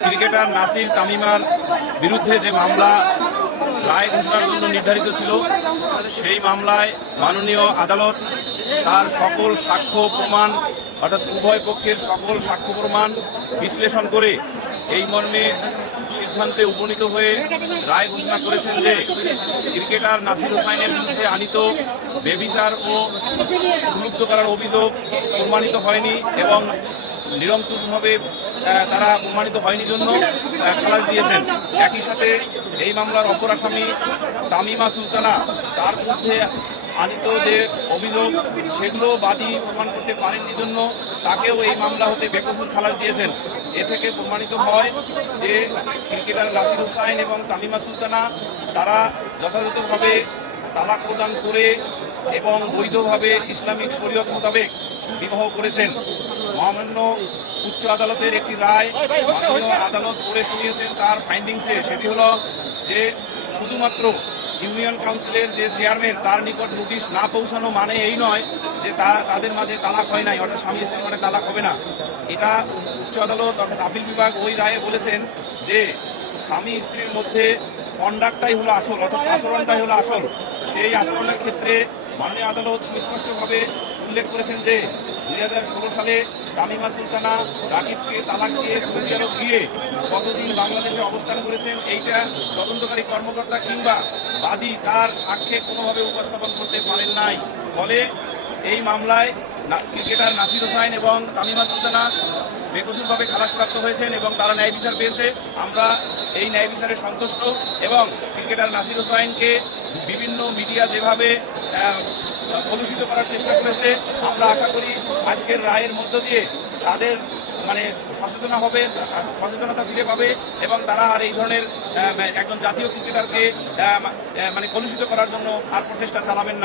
Cricketer Nasir তামিমার বিরুদ্ধে যে মামলা রায় ঘোষণার জন্য নির্ধারিত ছিল, সেই মামলায় মাননীয় আদালত তার সকল সাক্ষ্য প্রমাণ অর্থাৎ উভয় পক্ষের সকল সাক্ষ্য প্রমাণ বিশ্লেষণ করে এই মর্মে সিদ্ধান্তে উপনীত হয়ে রায় ঘোষণা করেছেন যে ক্রিকেটার নাসির হোসাইনের বিরুদ্ধে আনিত বেবিচার ও উন্মুক্ত করার অভিযোগ প্রমাণিত হয়নি এবং নিরঙ্কুশভাবে তারা প্রমাণিত হয়নি জন্য খালাস দিয়েছেন। একই সাথে এই মামলার অপর আসামি তামিমা সুলতানা, তার বিরুদ্ধে আনিত যে অভিযোগ সেগুলো বাদী প্রমাণ করতে পারেননি জন্য তাকেও এই মামলা হতে বেকসুর খালাস দিয়েছেন। এ থেকে প্রমাণিত হয় যে ক্রিকেটার নাসির হোসাইন এবং তামিমা সুলতানা তারা যথাযথভাবে তালাক প্রদান করে এবং বৈধভাবে ইসলামিক শরীয়ত মোতাবেক বিবাহ করেছেন। মহামান্য উচ্চ আদালতের একটি রায় আদালত করে শুনিয়েছেন তার ফাইন্ডিংসে, সেটি হলো যে শুধুমাত্র ইউনিয়ন কাউন্সিলের যে চেয়ারম্যান তার নিকট নোটিশ না পৌঁছানো মানে এই নয় যে তাদের মাঝে তালাক হয় নাই, অর্থাৎ স্বামী স্ত্রীর মানে তালাক হবে না। এটা উচ্চ আদালত অর্থাৎ আপিল বিভাগ ওই রায়ে বলেছেন যে স্বামী স্ত্রীর মধ্যে কন্ডাক্টটাই হলো আসল, অর্থাৎ আচরণটাই হলো আসল। সেই আচরণের ক্ষেত্রে মাননীয় আদালত সুস্পষ্টভাবে উল্লেখ করেছেন যে 2016 সালে তামিমা সুলতানা রাকিবকে তালাক দিয়ে সৌদি আরব গিয়ে কতদিন বাংলাদেশে অবস্থান করেছেন এইটা তদন্তকারী কর্মকর্তা কিংবা বাদী তার সাক্ষ্যে কোনোভাবে উপস্থাপন করতে পারেন নাই। ফলে এই মামলায় ক্রিকেটার নাসির হোসাইন এবং তামিমা সুলতানা বেকসুরভাবে খালাসপ্রাপ্ত হয়েছেন এবং তারা ন্যায় বিচার পেয়েছে। আমরা এই ন্যায় বিচারে সন্তুষ্ট এবং ক্রিকেটার নাসির হোসাইনকে বিভিন্ন মিডিয়া যেভাবে কলুষিত করার চেষ্টা করেছে, আমরা আশা করি আজকের রায়ের মধ্য দিয়ে তাদের সচেতনতা ফিরে পাবে এবং তারা আর এই ধরনের একজন জাতীয় ক্রিকেটারকে কলুষিত করার জন্য আর প্রচেষ্টা চালাবেন না।